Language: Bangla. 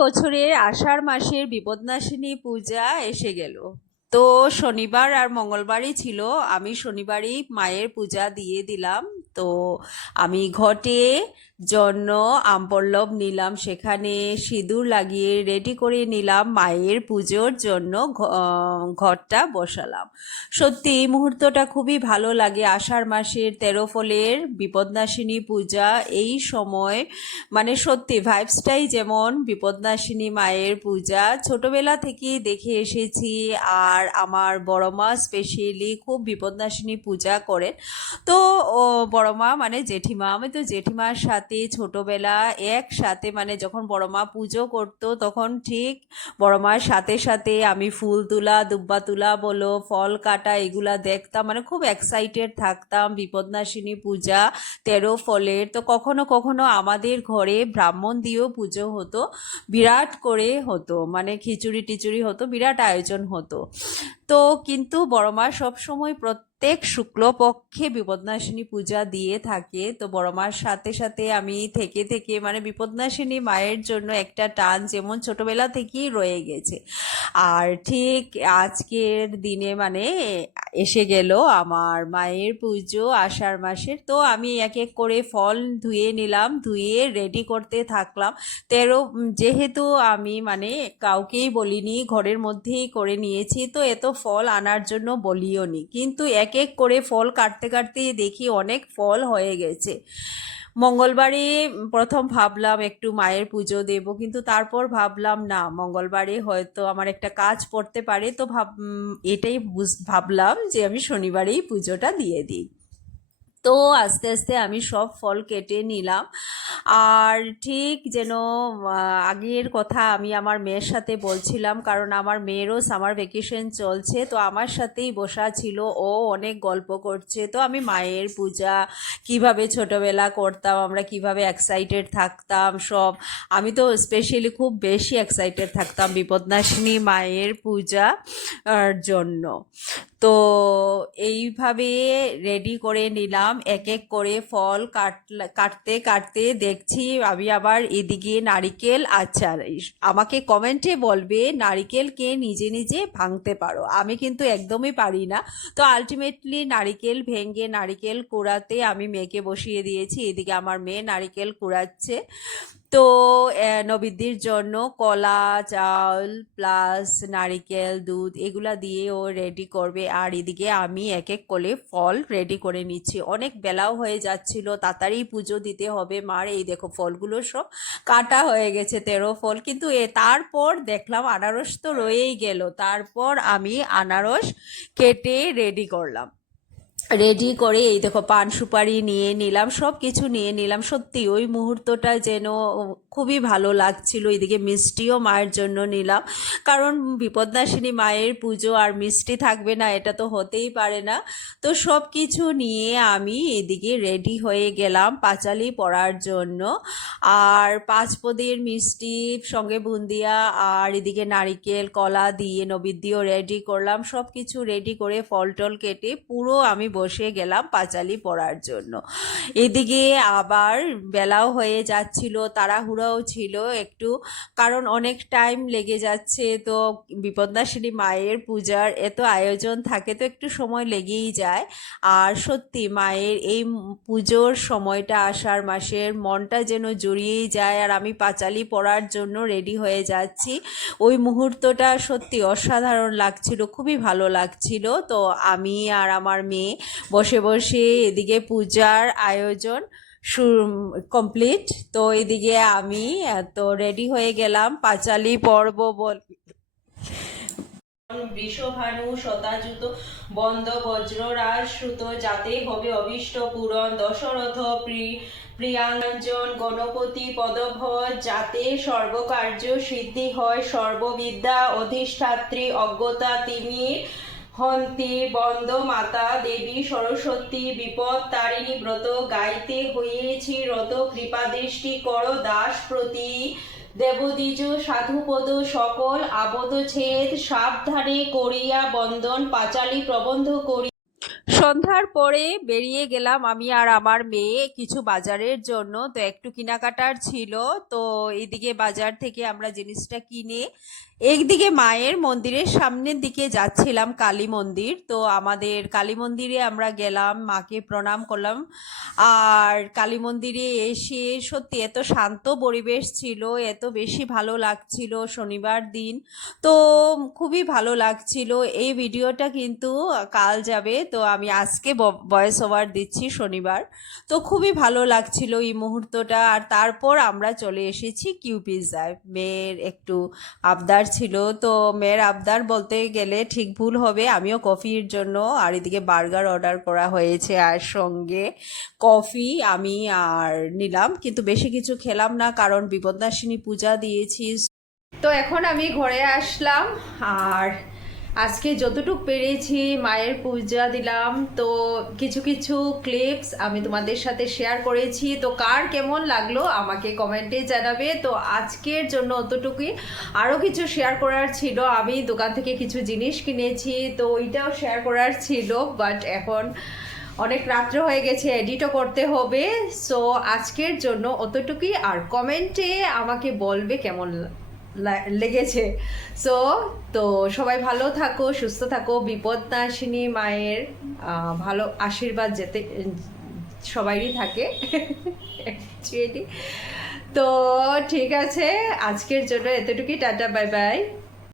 বছরের আষাঢ় মাসের বিপদনাশিনী পূজা এসে গেল। তো শনিবার আর মঙ্গলবারই ছিল। আমি শনিবারই মায়ের পূজা দিয়ে দিলাম। তো আমি ঘটে জন্য আমপল্লব নিলাম, সেখানে সিঁদুর লাগিয়ে রেডি করে নিলাম, মায়ের পুজোর জন্য ঘরটা বসালাম। সত্যি এই মুহূর্তটা খুবই ভালো লাগে। আষাঢ় মাসের 13 ফলের বিপদনাশিনী পূজা, এই সময় মানে সত্যি ভাইবসটাই যেমন। বিপদনাশিনী মায়ের পূজা ছোটবেলা থেকেই দেখে এসেছি, আর আমার বড় মা স্পেশালি খুব বিপদনাশিনী পূজা করেন। তো বড় মা মানে জেঠিমা, আমি তো জেঠিমার সাথে ছোটবেলা একসাথে, মানে যখন বড় মা পুজো করতো তখন ঠিক বড় মার সাথে সাথে আমি ফুল তোলা, দুব্বা তোলা বলো, ফল কাটা, এগুলা দেখতাম, মানে খুব এক্সাইটেড থাকতাম। বিপদনাশিনী পূজা 13 ফলের, তো কখনো কখনো আমাদের ঘরে ব্রাহ্মণ দিয়েও পুজো হতো, বিরাট করে হতো, মানে খিচুড়ি টিচুড়ি হতো, বিরাট আয়োজন হতো। তো কিন্তু বড় মা সবসময় প্রত্যেক শুক্লপক্ষে বিপদনাশিনী পূজা দিয়ে থাকে। তো বড় মার সাথে সাথে আমি থেকে থেকে মানে বিপদনাশিনী মায়ের জন্য একটা টান যেমন ছোটবেলা থেকেই রয়ে গেছে। আর ঠিক আজকের দিনে মানে এসে গেল আমার মায়ের পুজো আষাঢ় মাসের। তো আমি এক এক করে ফল ধুয়ে নিলাম, ধুয়ে রেডি করতে থাকলাম। যেহেতু আমি মানে কাউকেই বলিনি, ঘরের মধ্যেই করে নিয়েছি, তো এত ফল আনার জন্য বলিও নি, কিন্তু এক এক করে ফল কাটতে কাটতে দেখি অনেক ফল হয়ে গেছে। মঙ্গলবারে প্রথম ভাবলাম একটু মায়ের পুজো দেব, কিন্তু তারপর ভাবলাম না, মঙ্গলবারে হয়তো আমার একটা কাজ পড়তে পারে, তো এটাই ভাবলাম যে আমি শনিবারেই পুজোটা দিয়ে দিই। তো আস্তে আস্তে আমি সব ফল কেটে নিলাম। আর ঠিক যেন আগের কথা আমি আমার মেয়ের সাথে বলছিলাম, কারণ আমার মেয়েরও সামার ভ্যাকেশন চলছে, তো আমার সাথেই বসা ছিল, ও অনেক গল্প করছে। তো আমি মায়ের পূজা কিভাবে ছোটবেলা করতাম, আমরা কিভাবে এক্সাইটেড থাকতাম সব, আমি তো স্পেশালি খুব বেশি এক্সাইটেড থাকতাম বিপদনাশিনী মায়ের পূজা জন্য। তো এইভাবে রেডি করে নিলাম, এক এক করে ফল কাটতে কাটতে দেখছি আমি আবার এদিকে নারিকেল আচার। আমাকে কমেন্টে বলবে নারিকেল কে নিজে নিজে ভাঙতে পারো, আমি কিন্তু একদমই পারি না। তো আলটিমেটলি নারিকেল ভেঙে নারিকেল কুড়াতে আমি মেয়েকে বসিয়ে দিয়েছি, এদিকে আমার মেয়ে নারিকেল কুড়াচ্ছে। তো নবীদের জন্য কলা, চাল প্লাস নারিকেল, দুধ এগুলা দিয়ে ও রেডি করবে, আর এদিকে আমি এক এক করে ফল রেডি করে নিচ্ছি। অনেক বেলাও হয়ে যাচ্ছিল, তাড়াতাড়ি পুজো দিতে হবে মার। এই দেখো ফলগুলো সব কাটা হয়ে গেছে, 13 ফল, কিন্তু তারপর দেখলাম আনারস তো রয়েই গেল। তারপর আমি আনারস কেটে রেডি করলাম, রেডি করে এই দেখো পান সুপারি নিয়ে নিলাম, সব কিছু নিয়ে নিলাম। সত্যি ওই মুহূর্তটা যেন খুবই ভালো লাগছিল। এদিকে মিষ্টিও মায়ের জন্য নিলাম, কারণ বিপদনাশিনী মায়ের পুজো আর মিষ্টি থাকবে না এটা তো হতেই পারে না। তো সব কিছু নিয়ে আমি এদিকে রেডি হয়ে গেলাম পাঁচালি পড়ার জন্য। আর 5 পদের মিষ্টি সঙ্গে বুন্দিয়া আর এদিকে নারিকেল কলা দিয়ে নৈবেদ্য রেডি করলাম। সব কিছু রেডি করে ফল টল কেটে পুরো আমি বসে গেলাম পাঁচালি পড়ার জন্য। এদিকে আবার বেলাও হয়ে যাচ্ছিল, তাড়াহুড়োও ছিল একটু, কারণ অনেক টাইম লেগে যাচ্ছে। তো বিপদনাশিনী মায়ের পূজার এত আয়োজন থাকে, তো একটু সময় লেগেই যায়। আর সত্যি মায়ের এই পুজোর সময়টা আষাঢ় মাসের, মনটা যেন জড়িয়েই যায়। আর আমি পাঁচালি পড়ার জন্য রেডি হয়ে যাচ্ছি, ওই মুহূর্তটা সত্যি অসাধারণ লাগছিল, খুবই ভালো লাগছিল। তো আমি আর আমার মেয়ে বসে বসে এদিকে পূজার আয়োজন কমপ্লিট। তো এদিকে আমি তো রেডি হয়ে গেলাম পাঁচালি পর্ব বৃষভানু শতাযুত বন্দ বজ্ররাজ শ্রুত, যাতে হবে অভীষ্ট পূরণ দশরথ প্রিয়াঞ্জন গণপতি পদভজ, যাতে সর্বকার্য সিদ্ধি হয় সর্ববিদ্যা অধিষ্ঠাত্রী অজ্ঞতা তিমির হন্তি, বন্দ মাতা দেবী সরস্বতী বিপদ তারিণী ব্রত, গাইতে হইয়েছি রত কৃপা দৃষ্টি কর দাস প্রতি, দেবদ্বিজ সাধুপদ সকল আবদ ছেদ সাবধানে করিয়া বন্দন পাঁচালী প্রবন্ধ করি। সন্ধ্যার পরে বেরিয়ে গেলাম আমি আর আমার মেয়ে কিছু বাজারের জন্য। তো একটু কেনাকাটার ছিল। তো এইদিকে বাজার থেকে আমরা জিনিসটা কিনে একদিকে মায়ের মন্দিরের সামনের দিকে যাচ্ছিলাম, কালী মন্দির। তো আমাদের কালী মন্দিরে আমরা গেলাম, মাকে প্রণাম করলাম। আর কালী মন্দিরে এসে সত্যি এত শান্ত পরিবেশ ছিল, এত বেশি ভালো লাগছিল শনিবার দিন। তো খুবই ভালো লাগছিল। এই ভিডিওটা কিন্তু কাল যাবে, তো আমি আজকে ভয়েস ওভার দিচ্ছি শনিবার। তো খুবই ভালো লাগছিল এই মুহূর্তটা। আর তারপর আমরা চলে এসেছি কিউ পিৎজায়। মেয়ের একটু আবদার ছিল, তো মেয়ের আবদার বলতে গেলে ঠিক ভুল হবে, আমিও কফির জন্য আর এদিকে বার্গার অর্ডার করা হয়েছে আর সঙ্গে কফি আমি আর নিলাম, কিন্তু বেশি কিছু খেলাম না কারণ বিপদনাশিনী পূজা দিয়েছি। তো এখন আমি ঘরে আসলাম আর আজকে যতটুকু পেরেছি মায়ের পূজা দিলাম। তো কিছু কিছু ক্লিপস আমি তোমাদের সাথে শেয়ার করেছি। তো কার কেমন লাগলো আমাকে কমেন্টে জানাবে। তো আজকের জন্য অতটুকুই। আরও কিছু শেয়ার করার ছিল, আমি দোকান থেকে কিছু জিনিস কিনেছি, তো ওইটাও শেয়ার করার ছিল, বাট এখন অনেক রাত্র হয়ে গেছে, এডিটও করতে হবে। সো আজকের জন্য অতটুকুই। আর কমেন্টে আমাকে বলবে কেমন লেগেছে। সো তো সবাই ভালো থাকো, সুস্থ থাকো, বিপদনাশিনী মায়ের ভালো আশীর্বাদ যেতে সবাইরই থাকে অ্যাকচুয়ালি। তো ঠিক আছে, আজকের জন্য এতটুকুই। Tata, bye bye.